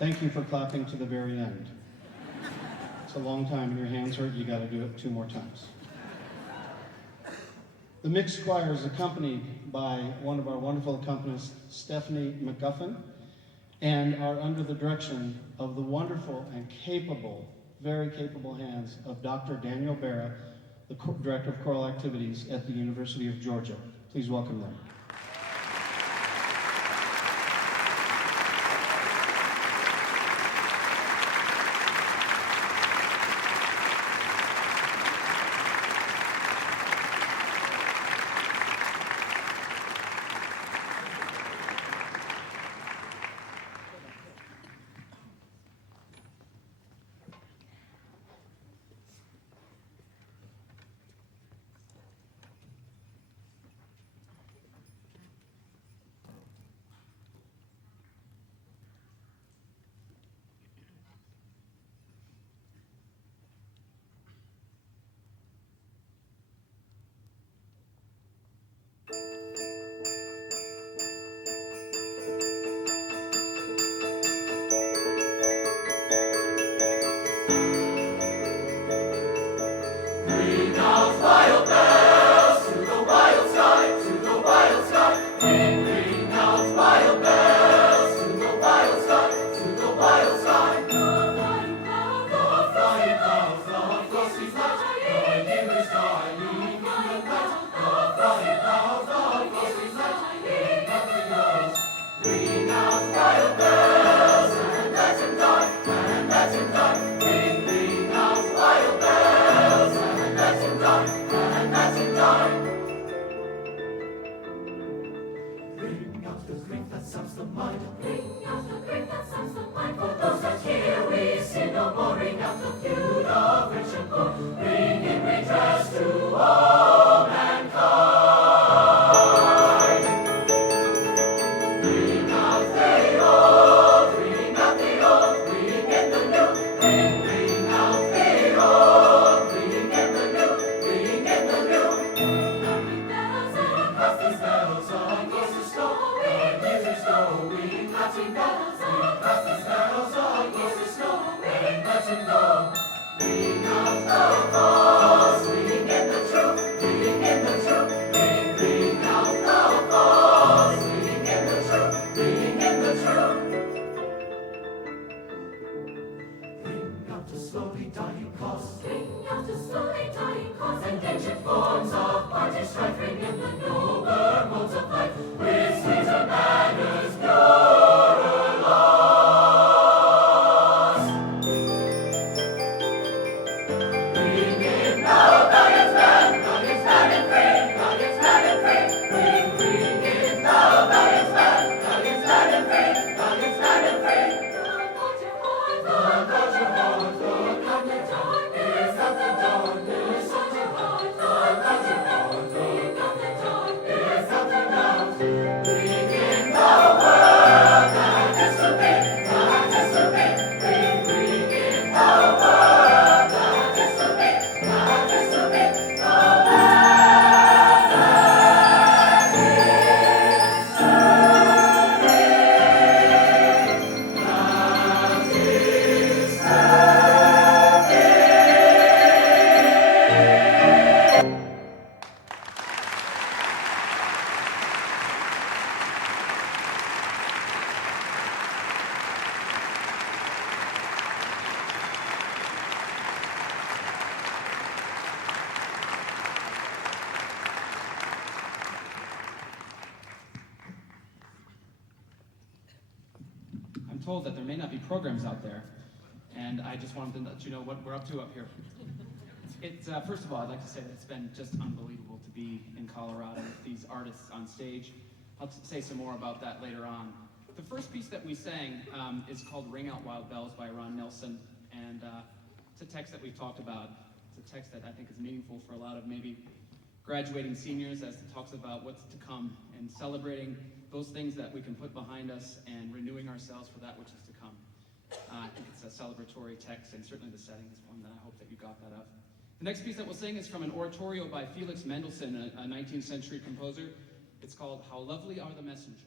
Thank you for clapping to the very end. It's a long time and your hands hurt, you gotta do it 2 more times. The mixed choir is accompanied by one of our wonderful accompanists, Stephanie McGuffin, and are under the direction of the wonderful and capable, very capable hands of Dr. Daniel Barra, the Director of Choral Activities at the University of Georgia. Please welcome them. Told that there may not be programs out there, and I just wanted to let you know what we're up to up here. It's first of all, I'd like to say that it's been just unbelievable to be in Colorado with these artists on stage. I'll say some more about that later on. The first piece that we sang is called Ring Out Wild Bells by Ron Nelson, and it's a text that we've talked about. It's a text that I think is meaningful for a lot of maybe graduating seniors, as it talks about what's to come and celebrating those things that we can put behind us and renewing ourselves for that which is to come. I think it's a celebratory text, and certainly the setting is one that I hope that you got that of. The next piece that we'll sing is from an oratorio by Felix Mendelssohn, a 19th century composer. It's called How Lovely Are the Messengers.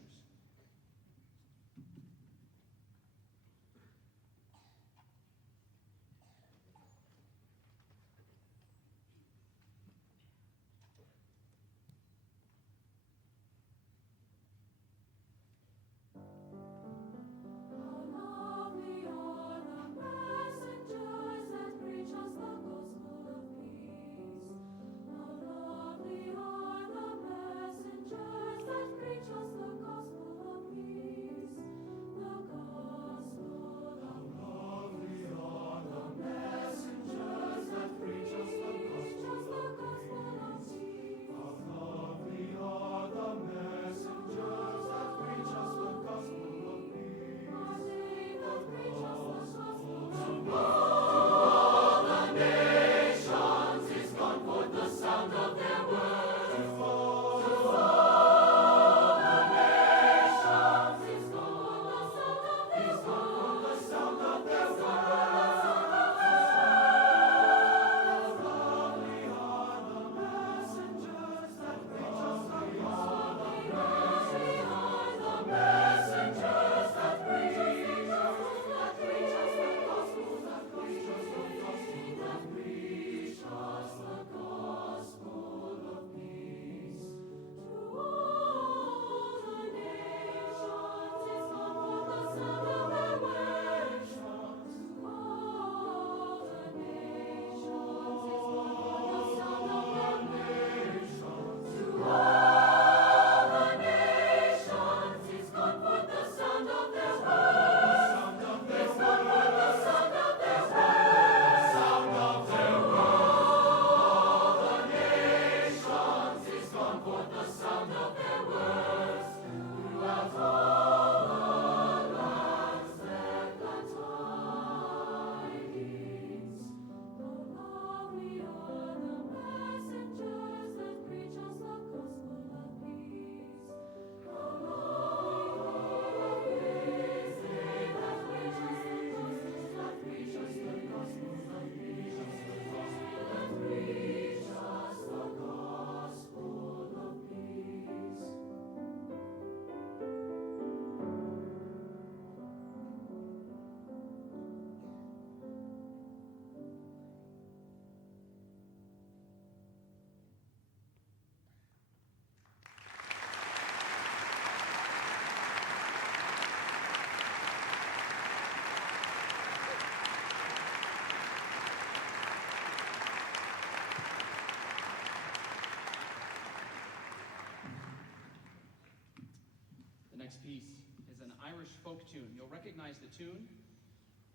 next piece is an Irish folk tune. You'll recognize the tune.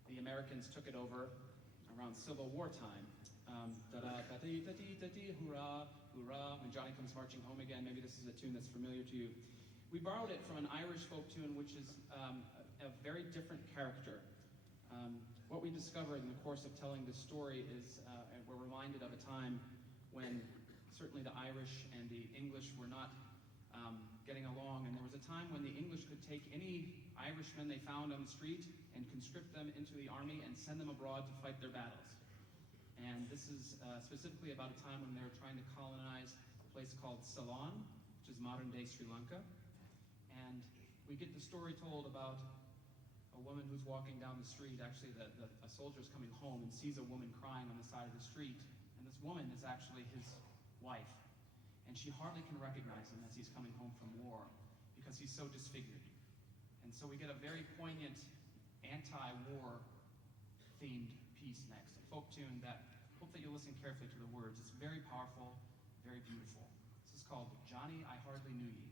The Americans took it over around Civil War time. Da-da-da-dee-da-dee-da-dee, hurrah, hurrah, when Johnny comes marching home again. Maybe this is a tune that's familiar to you. We borrowed it from an Irish folk tune, which is a very different character. What we discovered in the course of telling this story is, and we're reminded of a time when certainly the Irish and the English were not getting along, and there was a time when the English could take any Irishmen they found on the street and conscript them into the army and send them abroad to fight their battles. And this is specifically about a time when they were trying to colonize a place called Ceylon, which is modern-day Sri Lanka. And we get the story told about a woman who's walking down the street. Actually, a soldier's coming home and sees a woman crying on the side of the street. And this woman is actually his wife. And she hardly can recognize him as he's coming home from war because he's so disfigured. And so we get a very poignant anti-war themed piece next, a folk tune that I hope that you'll listen carefully to the words. It's very powerful, very beautiful. This is called Johnny, I Hardly Knew Ye.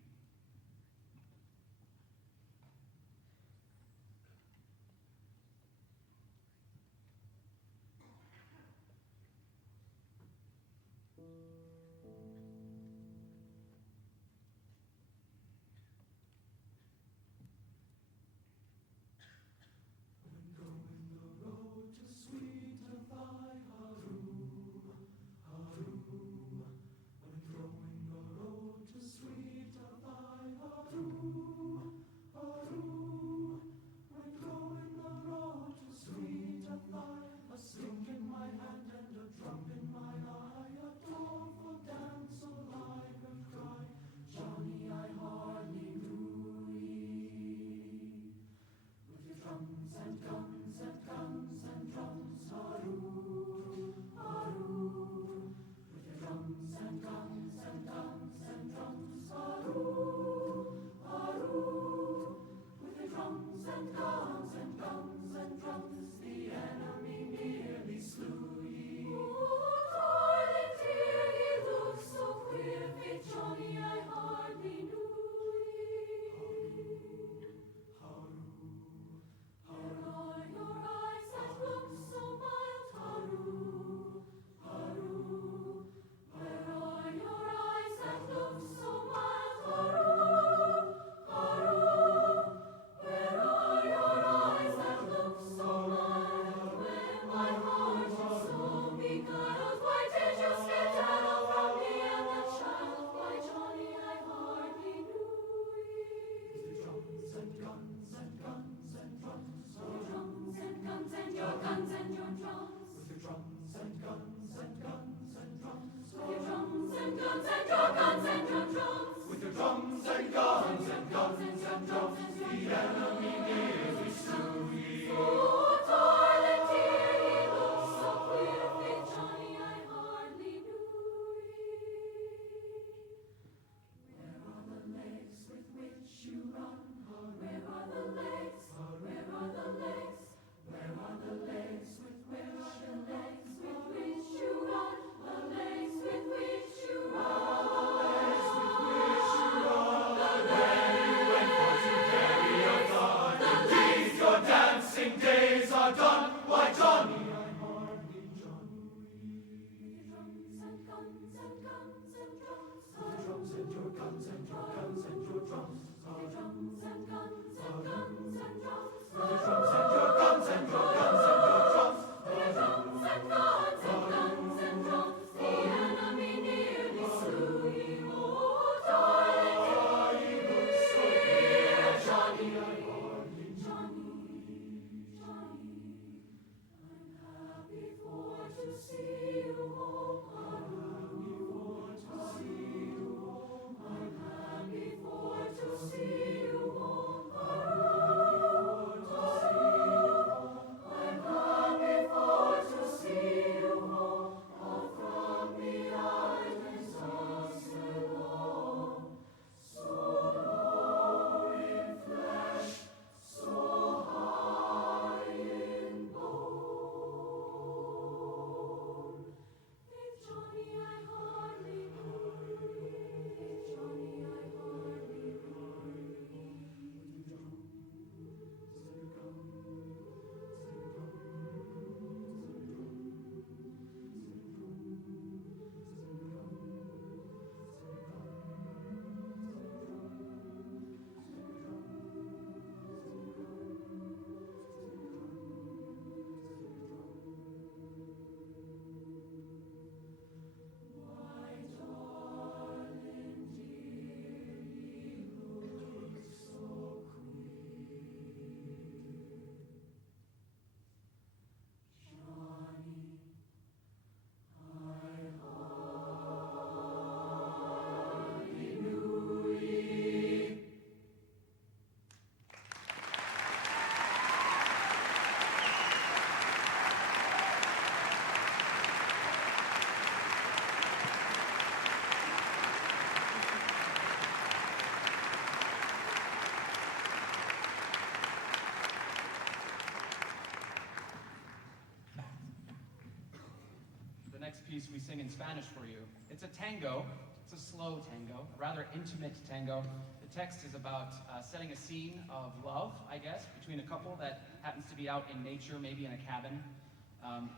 piece we sing in Spanish for you. It's a tango. It's a slow tango, a rather intimate tango. The text is about setting a scene of love, I guess, between a couple that happens to be out in nature, maybe in a cabin.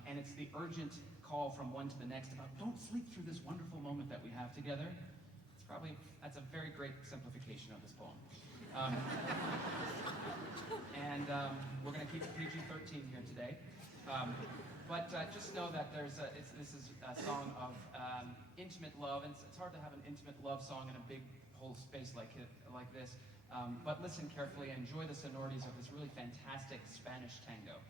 And it's the urgent call from one to the next about, don't sleep through this wonderful moment that we have together. That's a very great simplification of this poem. We're going to keep it PG-13 here today. But just know that this is a song of intimate love, and it's hard to have an intimate love song in a big whole space like this. But listen carefully and enjoy the sonorities of this really fantastic Spanish tango.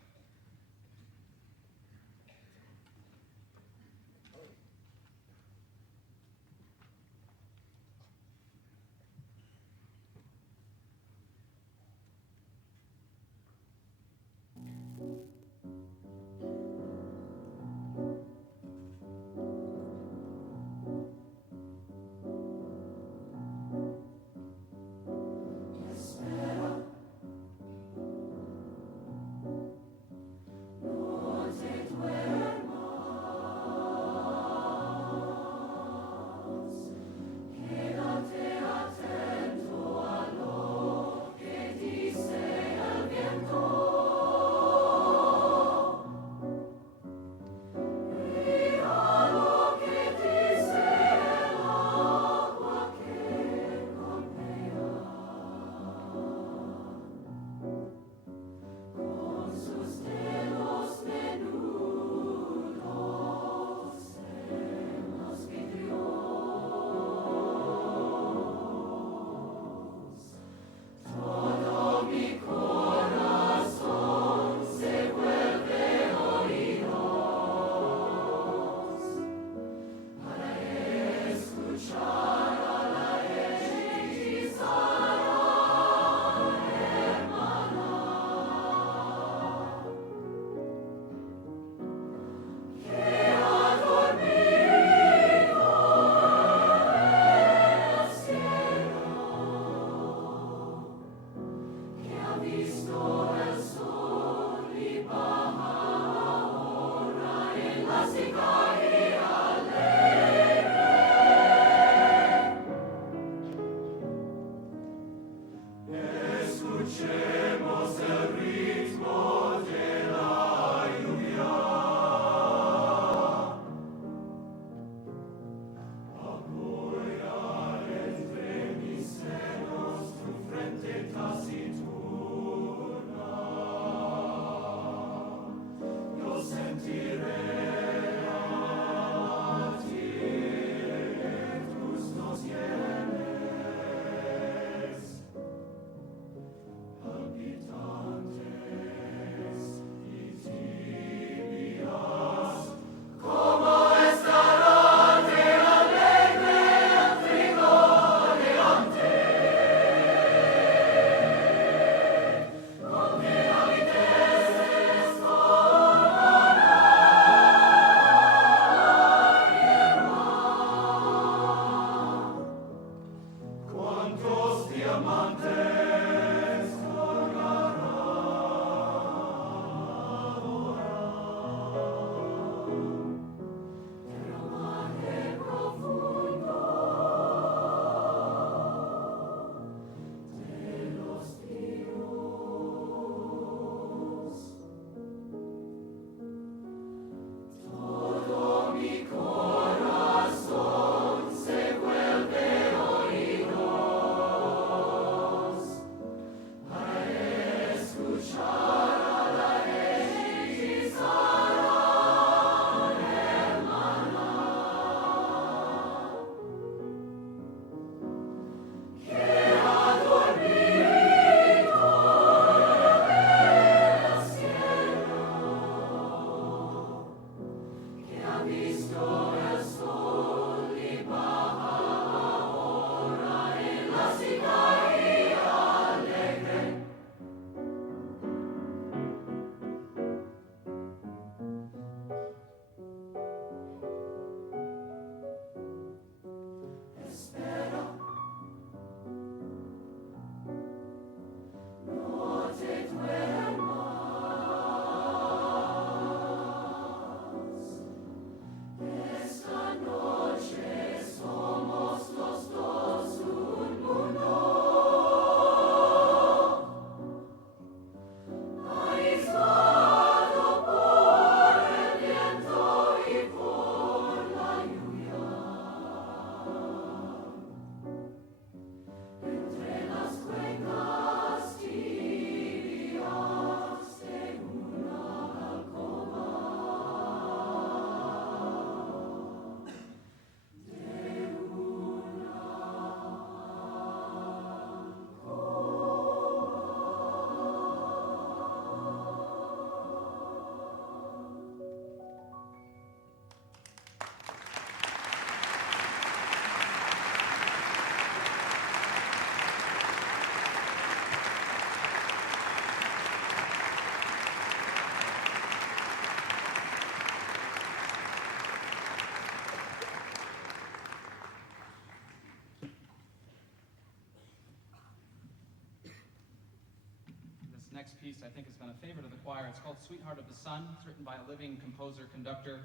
next piece, I think, has been a favorite of the choir. It's called Sweetheart of the Sun. It's written by a living composer-conductor,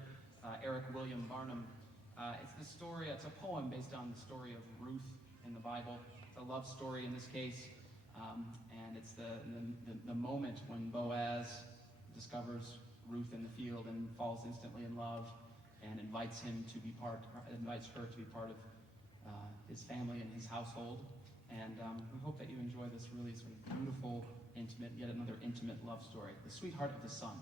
Eric William Barnum. It's the story, it's a poem based on the story of Ruth in the Bible. It's a love story in this case, and it's the moment when Boaz discovers Ruth in the field and falls instantly in love, and invites her to be part of his family and his household. And we hope that you enjoy this really sort of beautiful, intimate, yet another intimate love story, The Sweetheart of the Sun.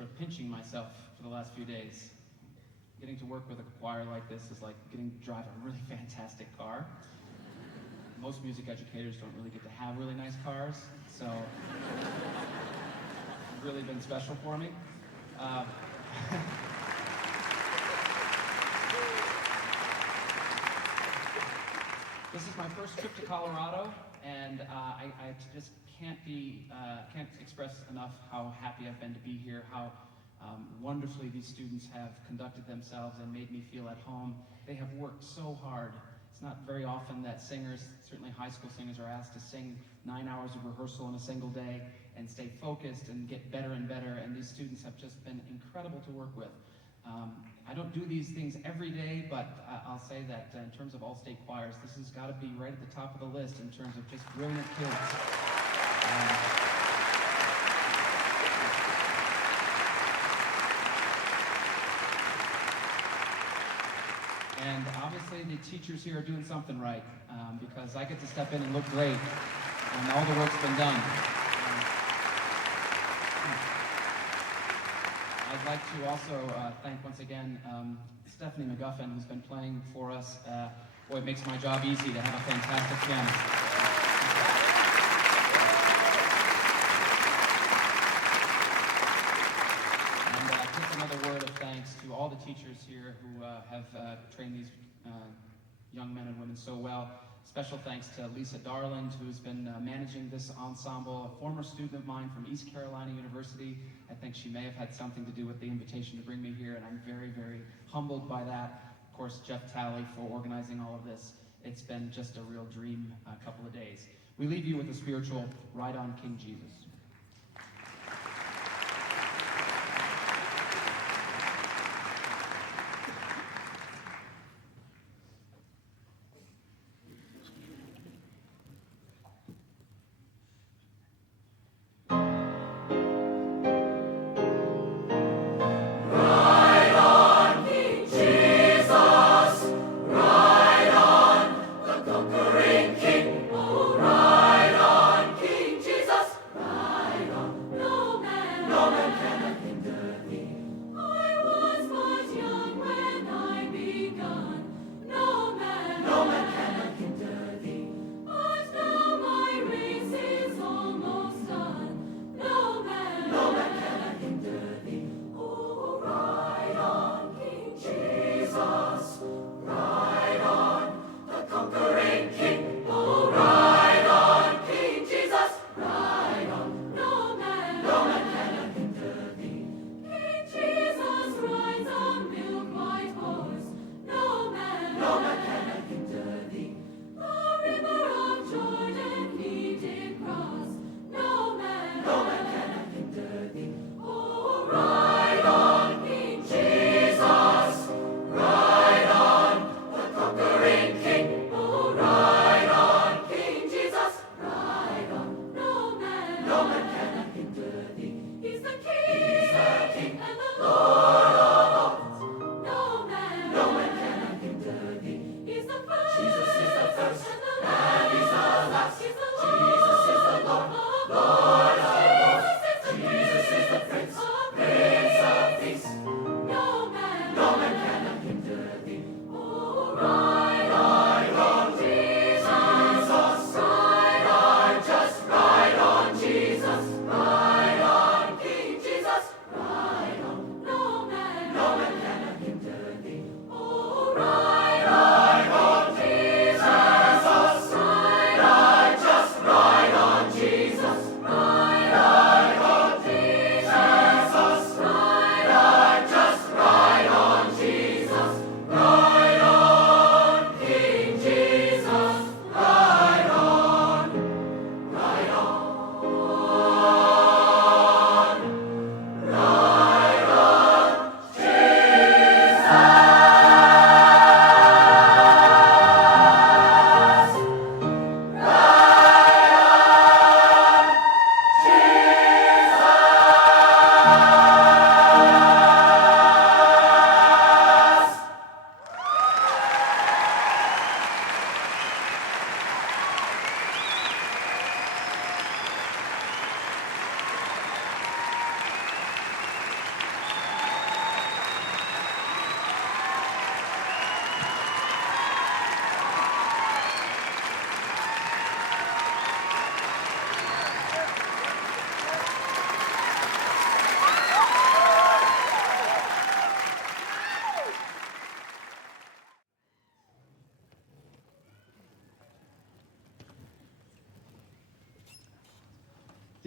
sort of pinching myself for the last few days. Getting to work with a choir like this is like getting to drive a really fantastic car. Most music educators don't really get to have really nice cars, so it's really been special for me. This is my first trip to Colorado, and I just can't express enough how happy I've been to be here, how wonderfully these students have conducted themselves and made me feel at home. They have worked so hard. It's not very often that singers, certainly high school singers, are asked to sing 9 hours of rehearsal in a single day and stay focused and get better and better, and these students have just been incredible to work with. I don't do these things every day, but I'll say that in terms of all-state choirs, this has got to be right at the top of the list in terms of just brilliant kids. And obviously the teachers here are doing something right, because I get to step in and look great, and all the work's been done. I'd like to also thank once again Stephanie McGuffin, who's been playing for us. Boy, it makes my job easy to have a fantastic pianist. And just another word of thanks to all the teachers here who have trained these young men and women so well. Special thanks to Lisa Darland, who's been managing this ensemble, a former student of mine from East Carolina University. I think she may have had something to do with the invitation to bring me here, and I'm very, very humbled by that. Of course, Jeff Talley for organizing all of this. It's been just a real dream couple of days. We leave you with a spiritual Ride on King Jesus.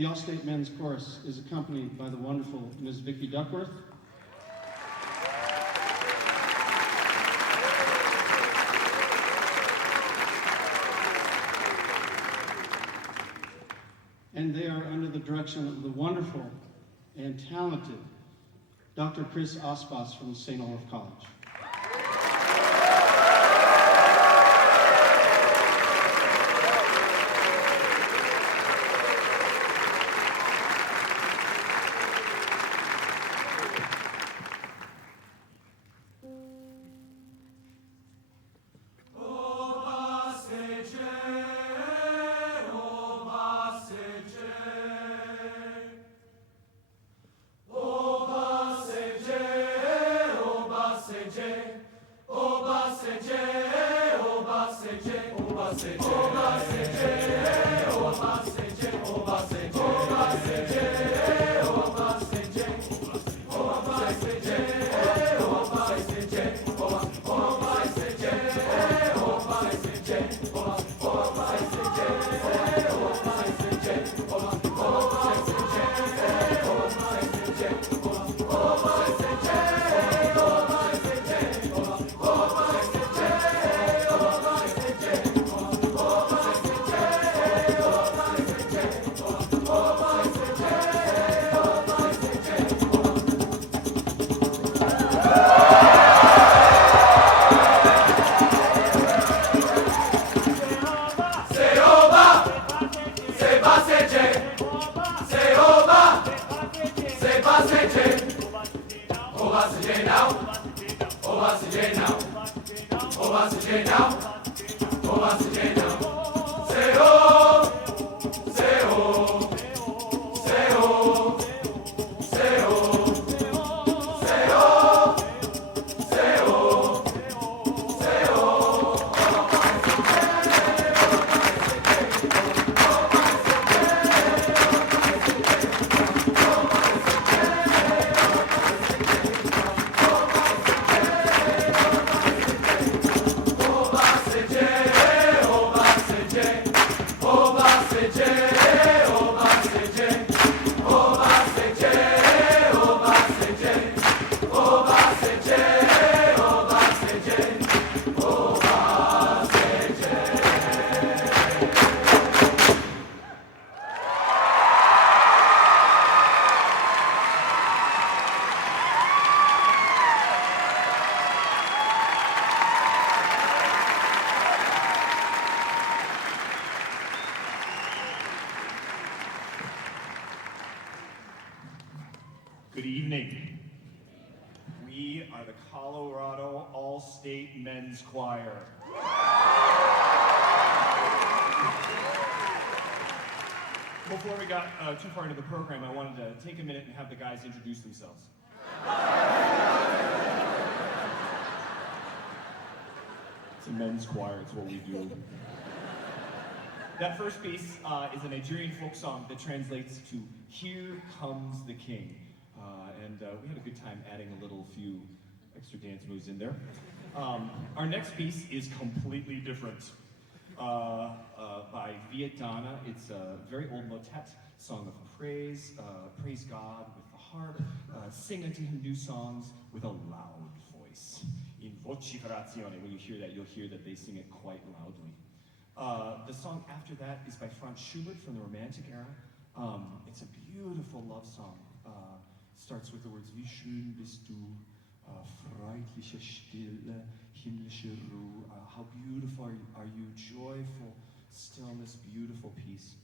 The All-State Men's Chorus is accompanied by the wonderful Ms. Vicki Duckworth. And they are under the direction of the wonderful and talented Dr. Chris Osbos from St. Olaf College. Good evening. We are the Colorado All-State Men's Choir. Before we got too far into the program, I wanted to take a minute and have the guys introduce themselves. It's a men's choir, it's what we do. That first piece is a Nigerian folk song that translates to "Here Comes the King." We had a good time adding a little few extra dance moves in there. Our next piece is completely different. By Viet Dana. It's a very old motet, song of praise, praise God with the harp, sing unto him new songs with a loud voice. In vociferazione, when you hear that, you'll hear that they sing it quite loudly. The song after that is by Franz Schubert from the Romantic era. It's a beautiful love song. Starts with the words, Wie schön bist du, freundliche Stille, himmlische Ruhe. How beautiful are you, joyful stillness, beautiful peace.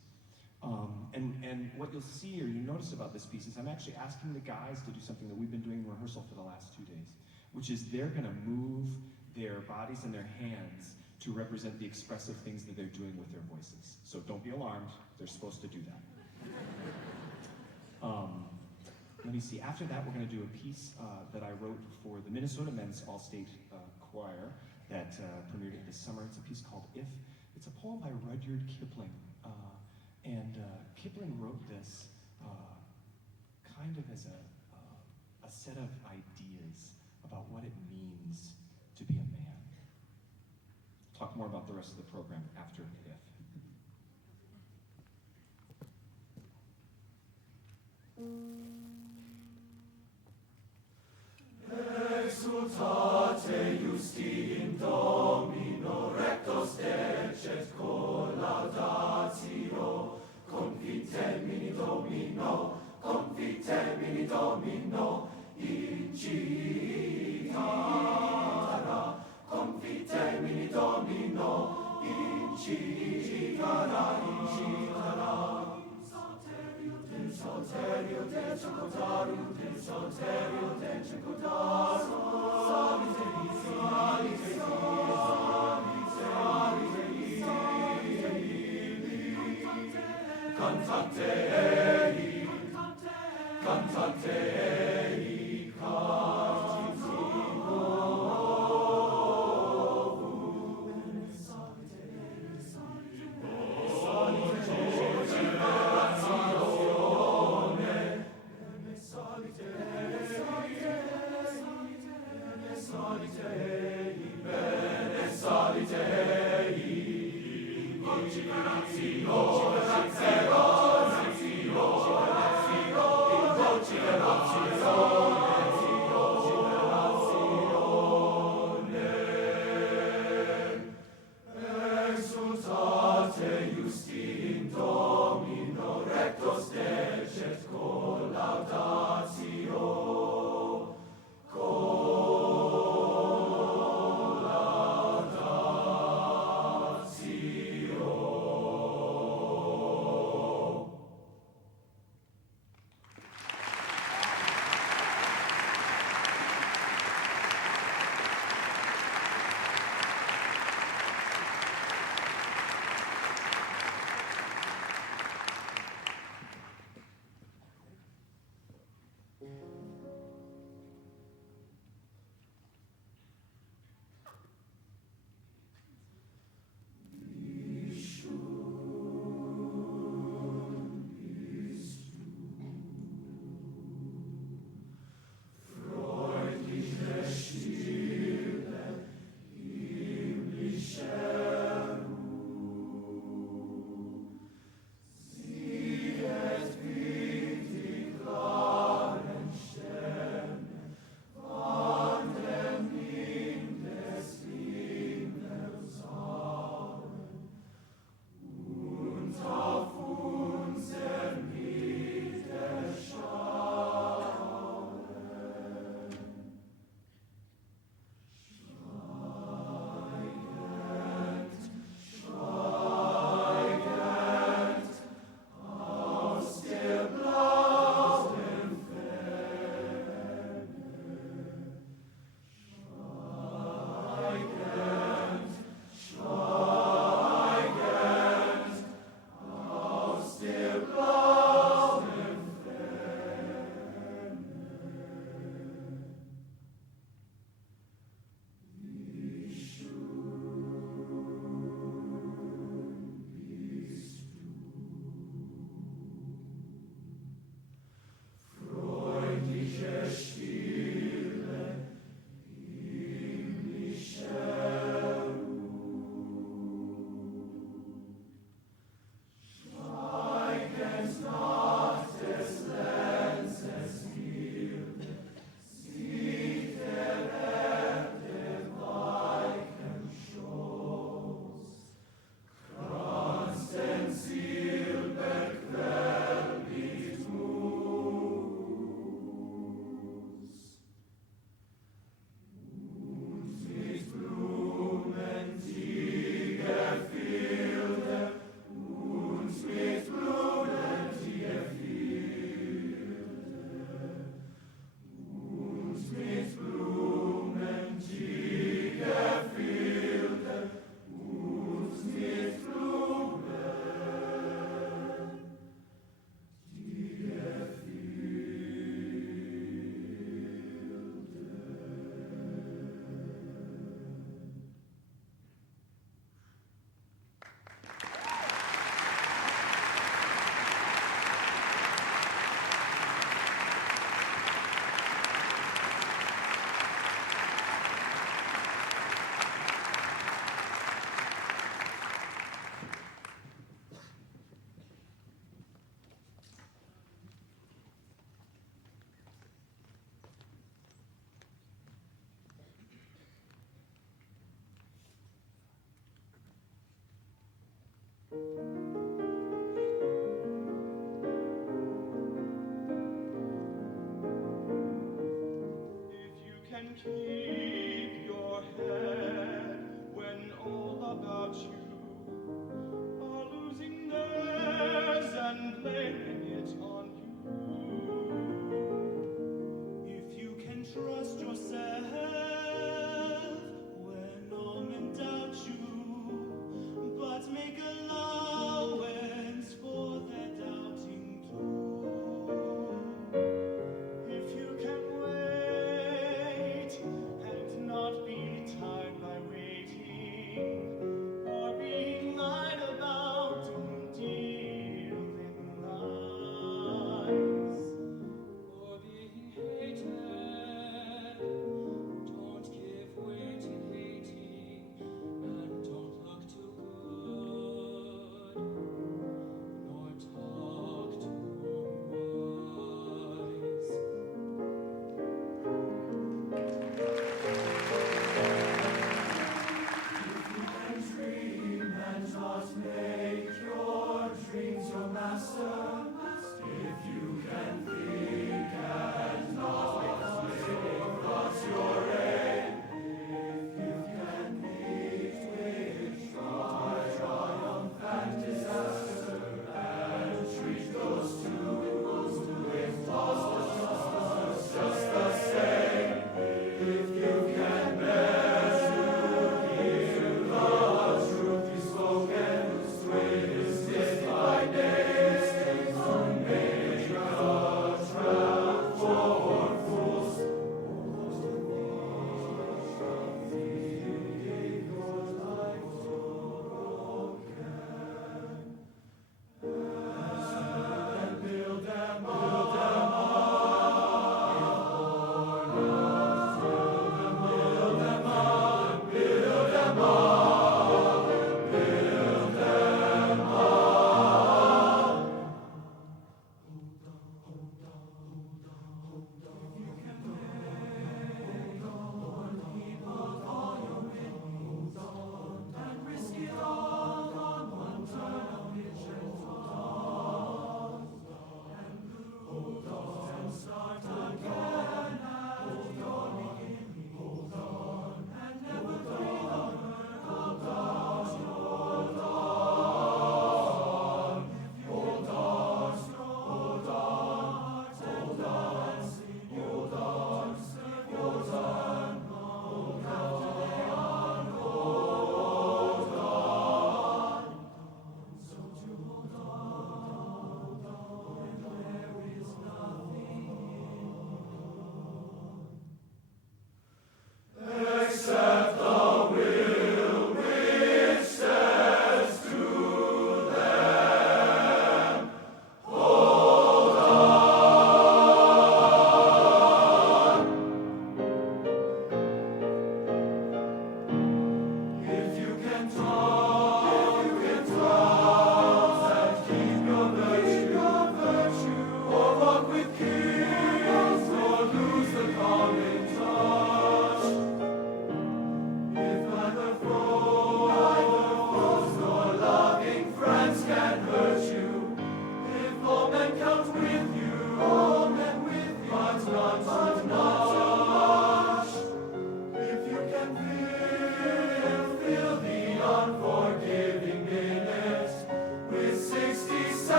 And what you'll see or you notice about this piece is I'm actually asking the guys to do something that we've been doing in rehearsal for the last 2 days, which is they're gonna move their bodies and their hands to represent the expressive things that they're doing with their voices. So don't be alarmed, they're supposed to do that. Let me see, after that we're gonna do a piece that I wrote for the Minnesota Men's All-State Choir that premiered this summer. It's a piece called If. It's a poem by Rudyard Kipling. Kipling wrote this kind of as a set of ideas about what it means to be a man. Talk more about the rest of the program after If.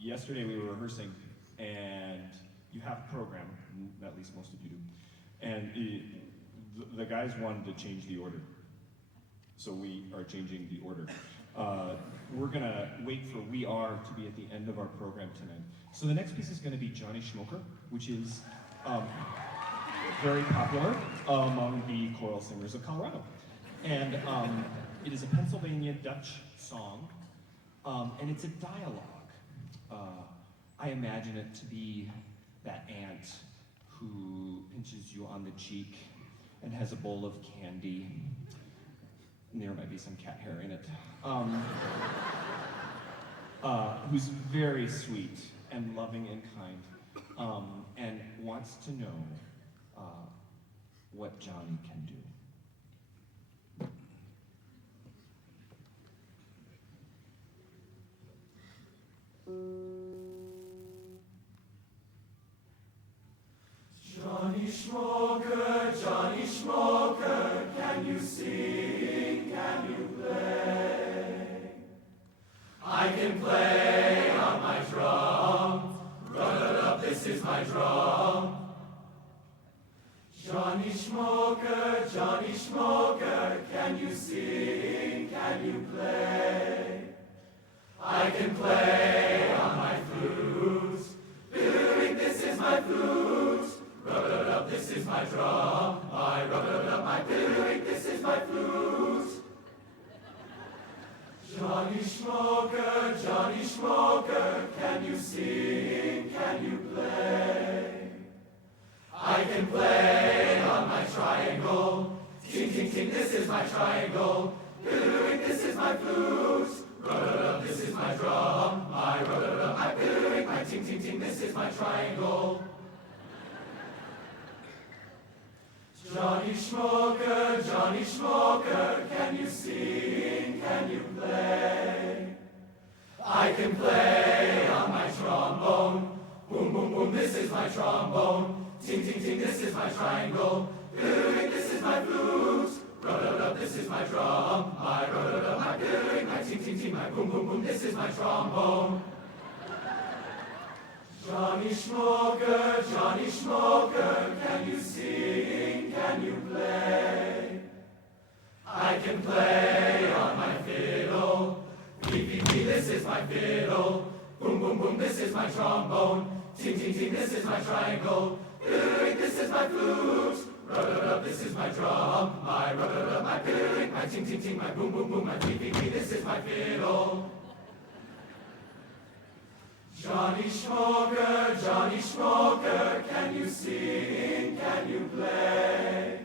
yesterday we were rehearsing, and you have a program, at least most of you do, and the guys wanted to change the order. So we are changing the order. We're gonna wait for We Are to be at the end of our program tonight. So the next piece is gonna be Johnny Schmoker, which is very popular among the choral singers of Colorado. And it is a Pennsylvania Dutch song, and it's a dialogue. I imagine it to be that aunt who pinches you on the cheek and has a bowl of candy. And there might be some cat hair in it. Who's very sweet and loving and kind, and wants to know what Johnny can do. Johnny Schmoker, can you sing, can you play? I can play on my drum, rub-a-dub, this is my drum. Johnny Schmoker, can you sing, can you play? I can play on my flute, this is my flute. Rub-a-dub, this is my drum. I rub-a-dub, my piddly, this is my flute. Johnny Schmoker, can you sing, can you play? I can play on my triangle. Ting, ting, ting, this is my triangle. Piddly, this is my flute. Rub-a-dub, this is my drum. I rub-a-dub, my piddly, my ting, ting, ting, this is my triangle. Johnny Schmoker, can you sing, can you play? I can play on my trombone. Boom, boom, boom, this is my trombone. Ting, ting, ting, this is my triangle. Piddling, this is my flute. Rub-a-dub, this is my drum. I rub-a-dub, my piddling, my ting, ting, ting, my boom, boom, boom, this is my trombone. Johnny Schmoker, can you sing, can you play? I can play on my fiddle. Beep, beep, beep, this is my fiddle. Boom, boom, boom, this is my trombone. Ting, ting, ting, this is my triangle. Piddling, this is my flute. Rub-a-dub, this is my drum. My rub-a-dub, my piddling, my ting, ting, ting, my boom, boom, boom, my beep, beep, beep, this is my fiddle. Johnny Schmoker, can you sing, can you play?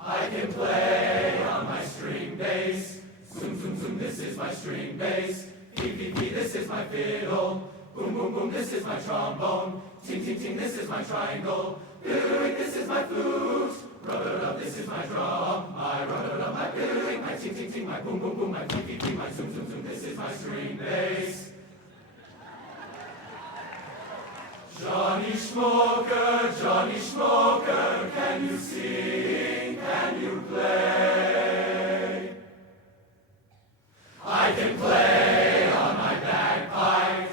I can play on my string bass. Zoom, zoom, zoom, this is my string bass. Beep, beep, beep, this is my fiddle. Boom, boom, boom, this is my trombone. Ting, ting, ting, this is my triangle. Piddling, this is my flute. Rub-a-dub, this is my drum. My rub-a-dub, my piddling, my ting, ting, ting, my boom, boom, boom, my beep, beep, beep, my zoom, zoom, zoom, this is my string bass. Johnny Schmoker, can you sing, can you play? I can play on my bagpipe.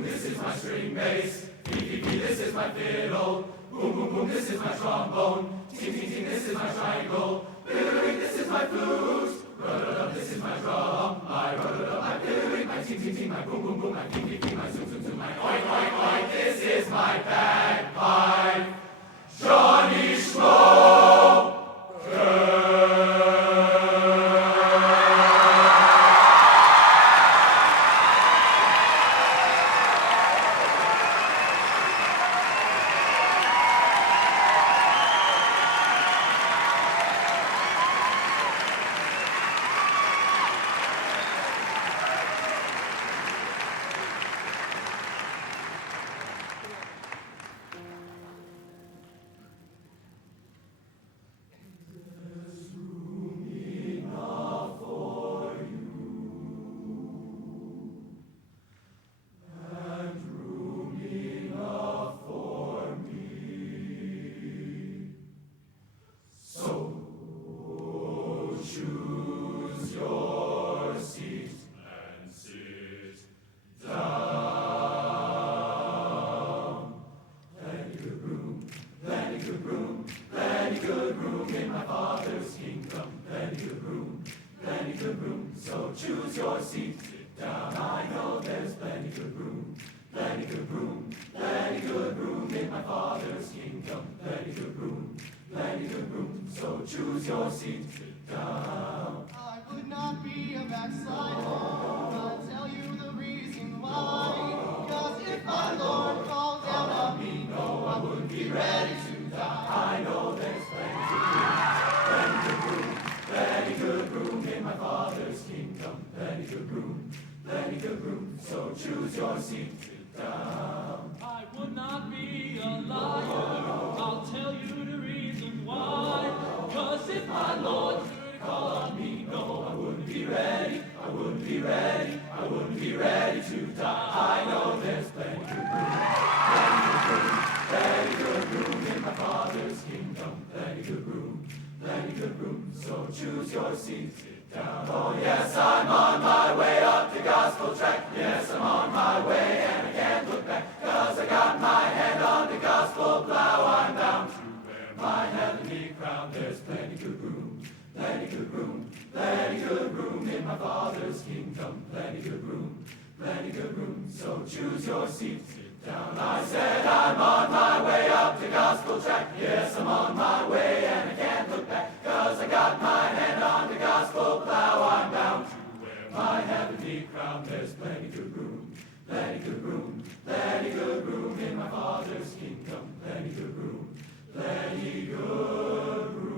This is my string bass. Beep, beep, beep, this is my fiddle. Boom, boom, boom, this is my trombone. Ting, ting, ting, this is my triangle. Piddling, this is my flute. Rub-a-dub, this is my drum. My rub-a-dub, my piddling, my ting, ting, ting, my boom, boom, boom, my beep, beep, beep, my zoom, zoom, zoom, my oink, oink, oink. This is my bagpipe. Johnny Schmoker. plenty good room in my Father's kingdom. Plenty good room, plenty good room. So choose your seat, sit down. I know there's plenty good room. Plenty good room, plenty good room in my Father's kingdom. Plenty good room, plenty good room. So choose your seat, sit down. I would not be a backslider. I'll tell you the reason why. 'Cause if my Lord called down on me, no, I wouldn't be ready to die. I know there's plenty good room, plenty good room, plenty good room in my Father's kingdom. Plenty good room, plenty good room. So choose your seat, sit down. I would not be a liar. I'll tell you the reason why. 'Cause if my Lord should call on me, no, I wouldn't be ready. I wouldn't be ready, I wouldn't be ready to die. I know there's plenty good room, plenty good room, plenty good room in my Father's kingdom. Plenty good room, plenty good room. So choose your seat, sit down. Oh yes, I'm on my way up the gospel track. Yes, I'm on my way and I can't look back. 'Cause I got my hand on the gospel plow. I'm bound to wear my heavenly crown. There's plenty good room, plenty good room, plenty good room in my Father's kingdom. Plenty good room, plenty good room. So choose your seat, sit down. I said I'm on my way up the gospel track. Yes, I'm on my way and I can't look back. 'Cause I got my hand on the gospel plow. I'm bound to wear my heavenly crown. There's plenty good room, plenty good room, plenty good room in my Father's kingdom. Plenty good room, plenty good room.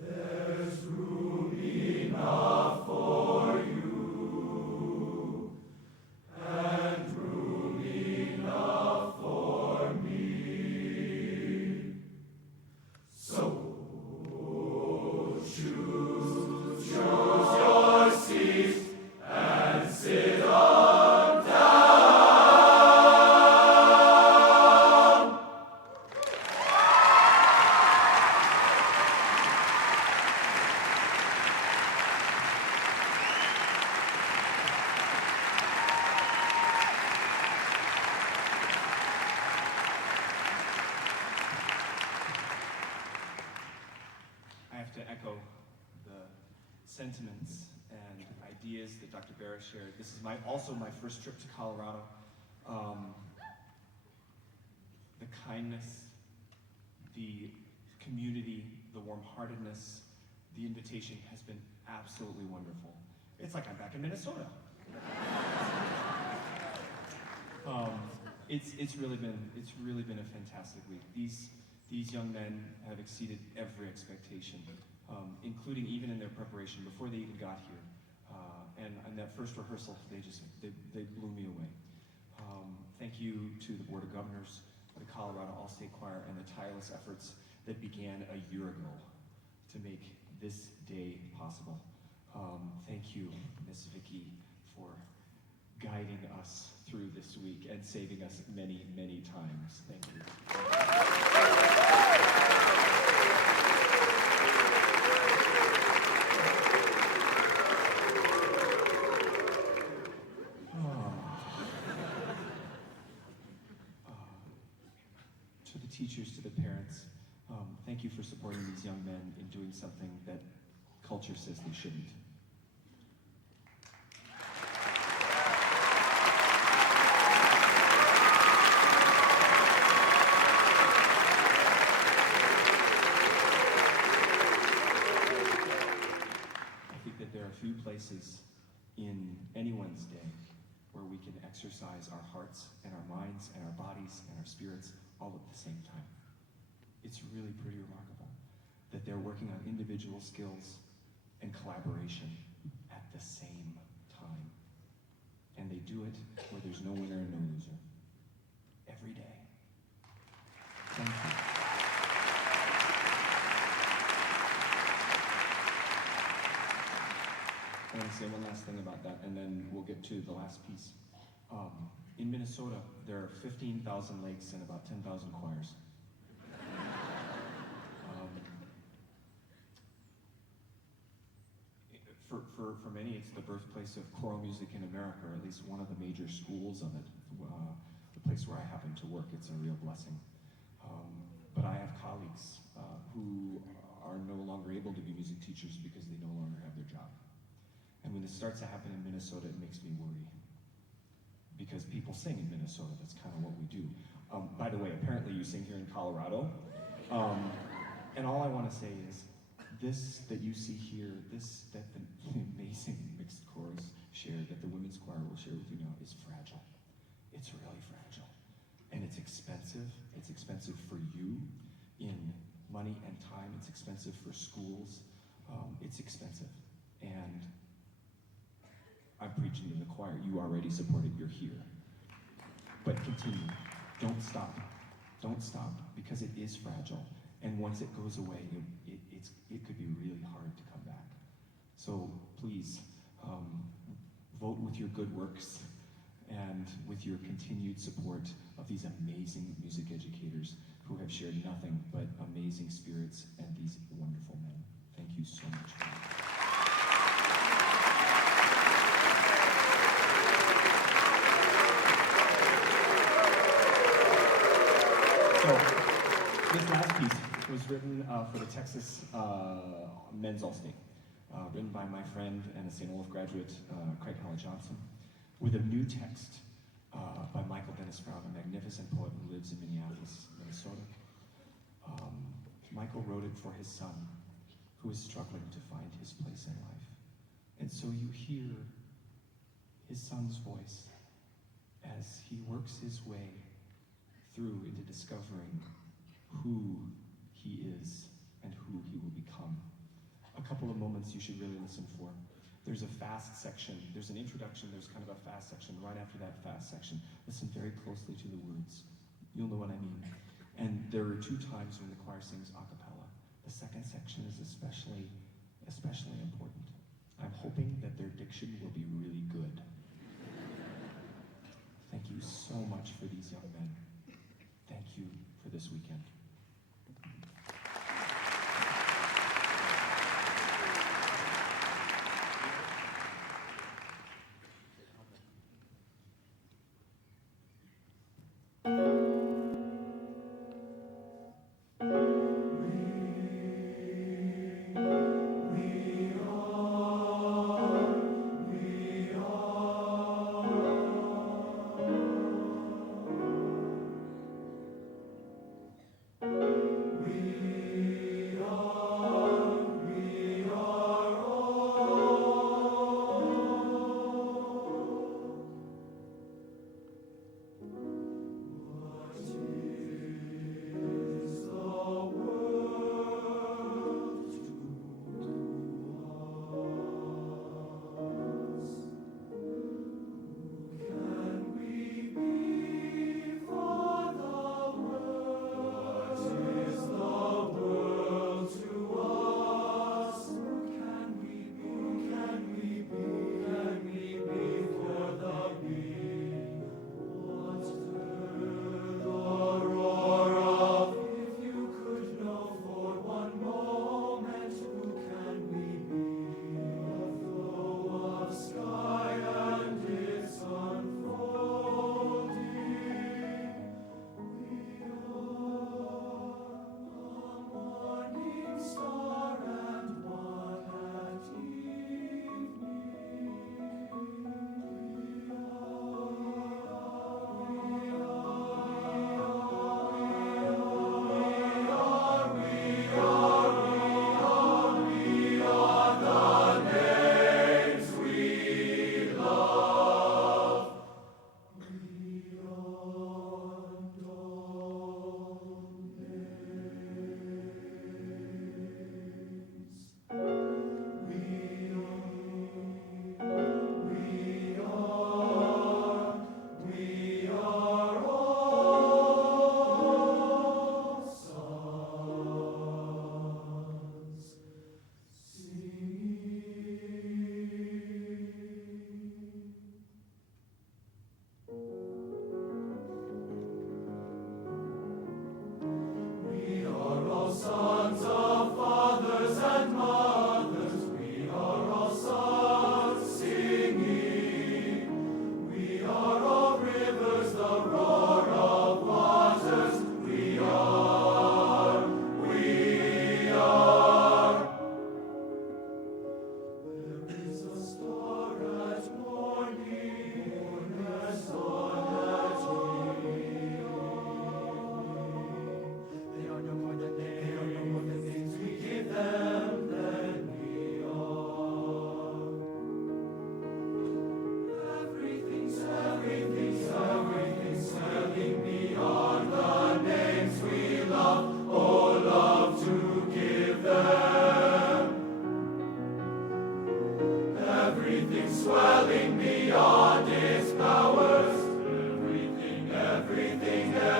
There's room enough for you, and room enough for me. So choose your seat and sit on down. I have to echo the sentiments and ideas that Dr. Barra shared. This is also my first trip to Colorado. The kindness, the community, the warm-heartedness, the invitation has been absolutely wonderful. It's like I'm back in Minnesota. It's really been a fantastic week. These young men have exceeded every expectation, including even in their preparation before they even got here. And that first rehearsal, they blew me away. Thank you to the Board of Governors, the Colorado All-State Choir, and the tireless efforts that began a year ago to make this day possible. Thank you, Miss Vicky, for guiding us through this week and saving us many, many times. Thank you. To the teachers, to the parents, thank you for supporting these young men in doing something that culture says they shouldn't. I think that there are few places in anyone's day where we can exercise our hearts and our minds and our bodies and our spirits all at the same time. It's really pretty remarkable that they're working on individual skills and collaboration at the same time. And they do it where there's no winner and no loser. Every day. Thank you. I want to say one last thing about that, and then we'll get to the last piece. In Minnesota, there are 15,000 lakes and about 10,000 choirs. For many, it's the birthplace of choral music in America, or at least one of the major schools of it. The place where I happen to work. It's a real blessing. But I have colleagues who are no longer able to be music teachers because they no longer have their job. And when this starts to happen in Minnesota, it makes me worry. Because people sing in Minnesota, that's kind of what we do. By the way, apparently you sing here in Colorado. And all I want to say is, this that you see here, this that the amazing mixed chorus shared, that the women's choir will share with you now, is fragile. It's really fragile. And it's expensive. It's expensive for you in money and time. It's expensive for schools. It's expensive. And I'm preaching to the choir. You already support it. You're here. But continue. Don't stop. Don't stop, because it is fragile. And once it goes away, it could be really hard to come back. So please, vote with your good works and with your continued support of these amazing music educators who have shared nothing but amazing spirits and these wonderful men. Thank you so much. So, this last piece was written for the Texas Men's All-State, written by my friend and a St. Olaf graduate, Craig Howell Johnson, with a new text by Michael Dennis Brown, a magnificent poet who lives in Minneapolis, Minnesota. Michael wrote it for his son, who is struggling to find his place in life. And so you hear his son's voice as he works his way through into discovering who he is and who he will become. A couple of moments you should really listen for. There's a fast section, there's an introduction, there's kind of a fast section. Right after that fast section, listen very closely to the words. You'll know what I mean. And there are two times when the choir sings a cappella. The second section is especially important. I'm hoping that their diction will be really good. Thank you so much for these young men. Thank you for this weekend.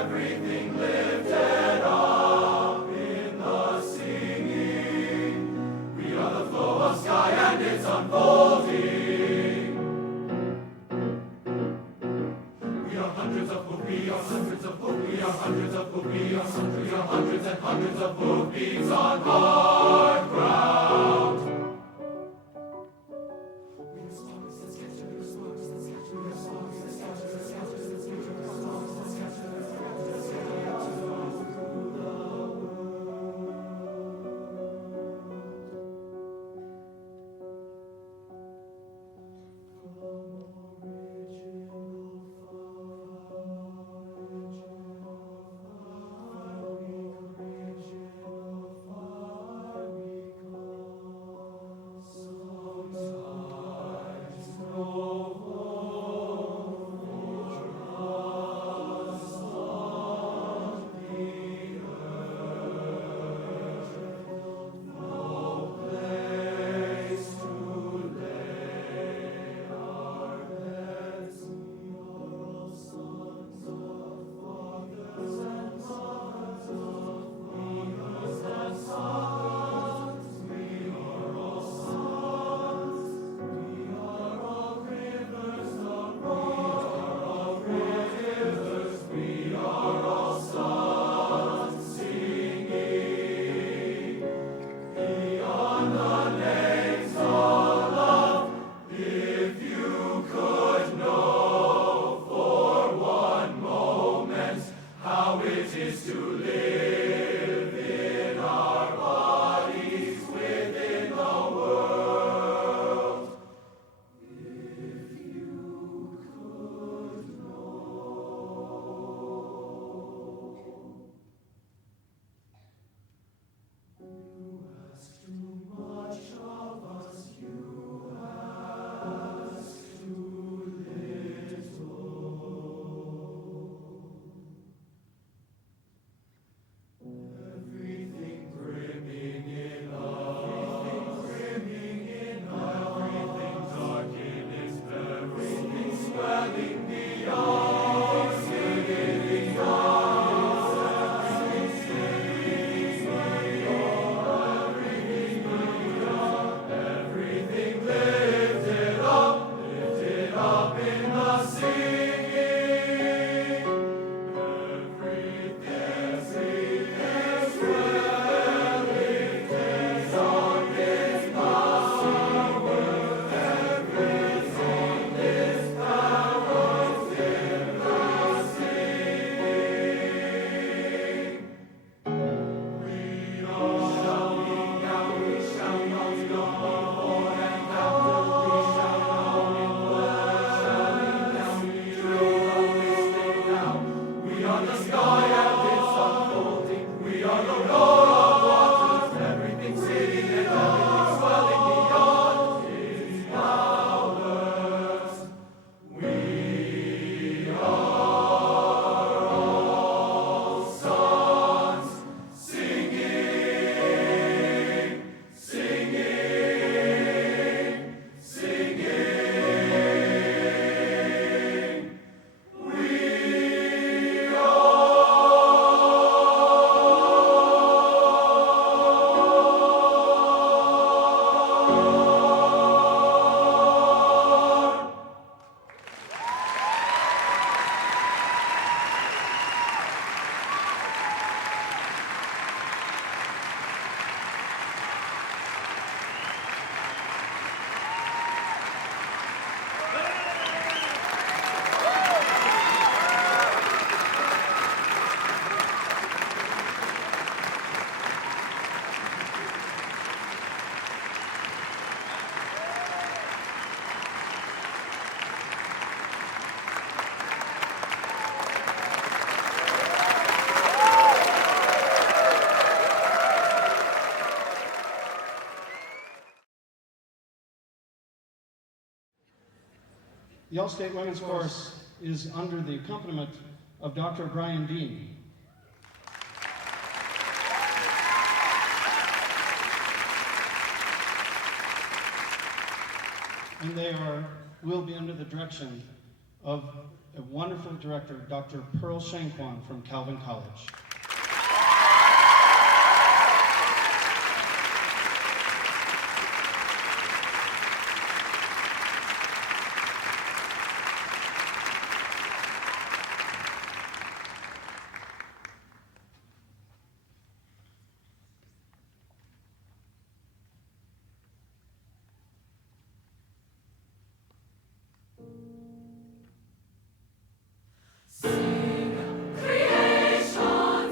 everything lifted up in the singing. We are the flow of sky and it's unfolding. We are hundreds of hoof, we are hundreds of hoof, we are hundreds of hoof, we are hundreds and hundreds of hoofbeats on hard ground. The All-State Women's Chorus is under the accompaniment of Dr. Brian Dean. And will be under the direction of a wonderful director, Dr. Pearl Shanquan from Calvin College. Creation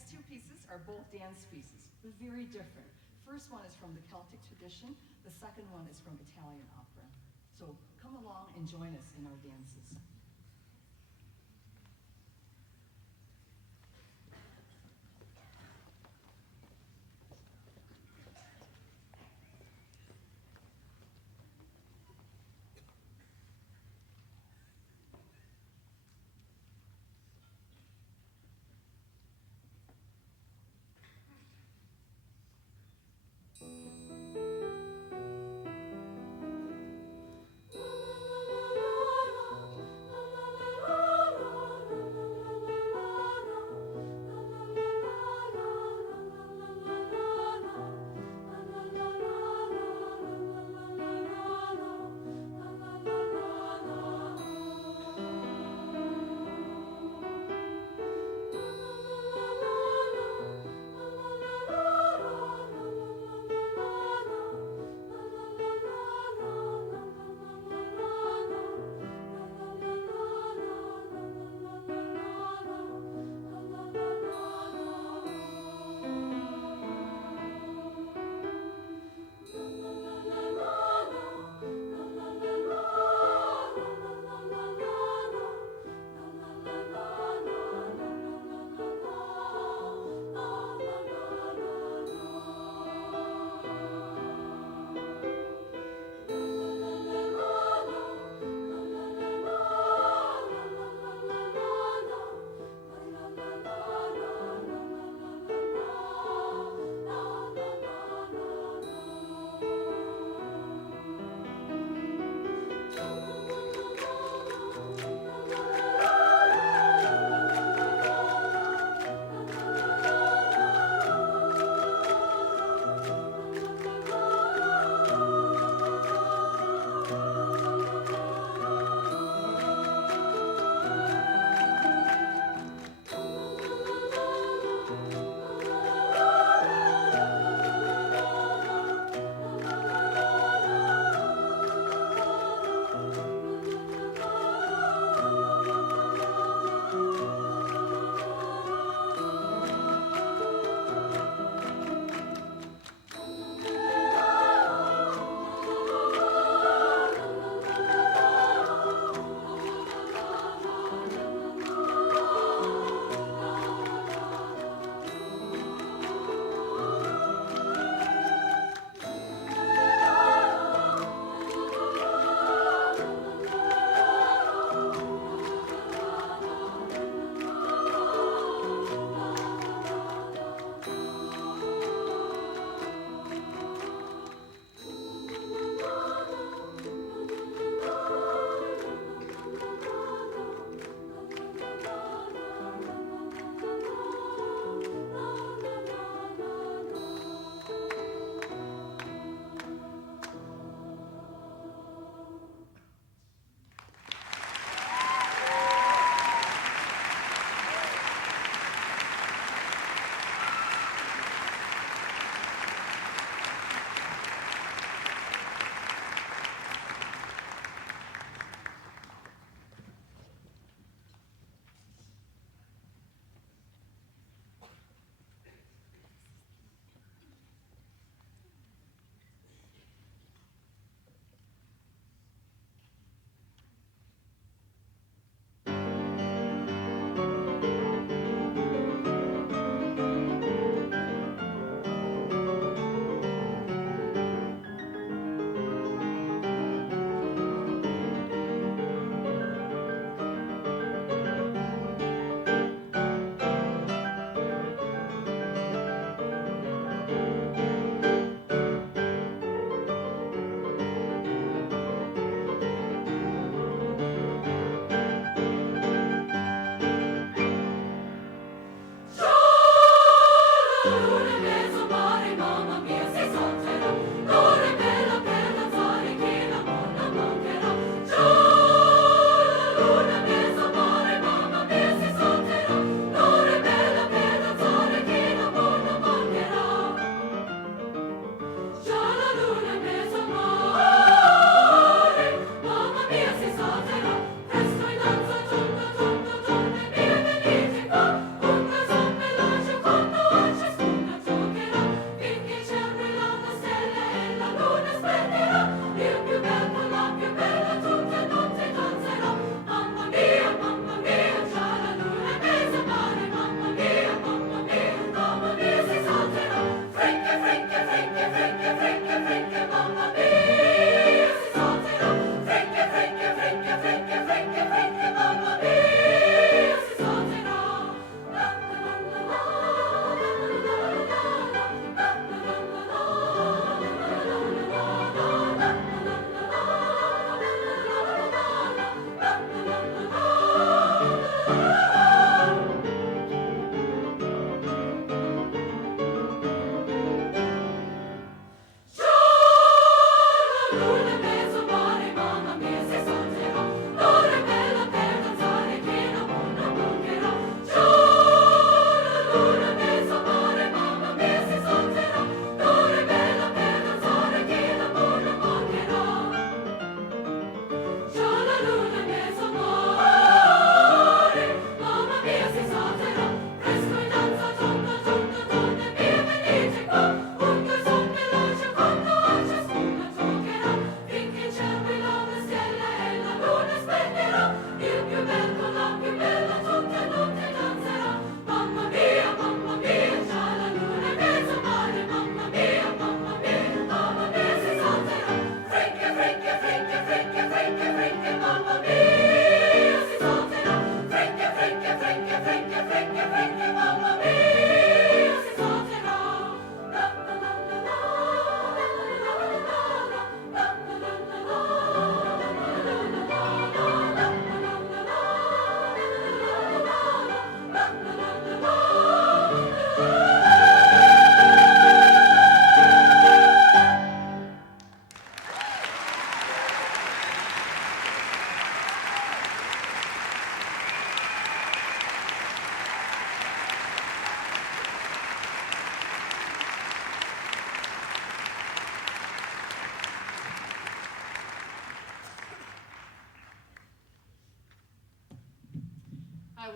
next two pieces are both dance pieces, but very different. First one is from the Celtic tradition. The second one is from Italian opera. So come along and join us in our dances. La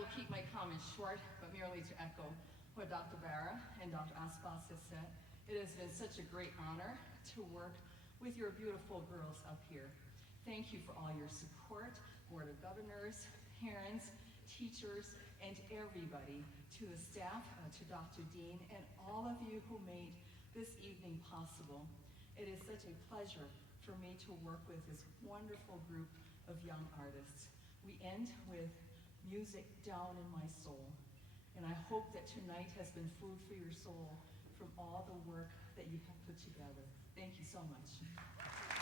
will keep my comments short, but merely to echo what Dr. Barra and Dr. Aspas has said. It has been such a great honor to work with your beautiful girls up here. Thank you for all your support, Board of Governors, parents, teachers, and everybody, to the staff, to Dr. Dean, and all of you who made this evening possible. It is such a pleasure for me to work with this wonderful group of young artists. We end with music down in my soul, and I hope that tonight has been food for your soul from all the work that you have put together. Thank you so much.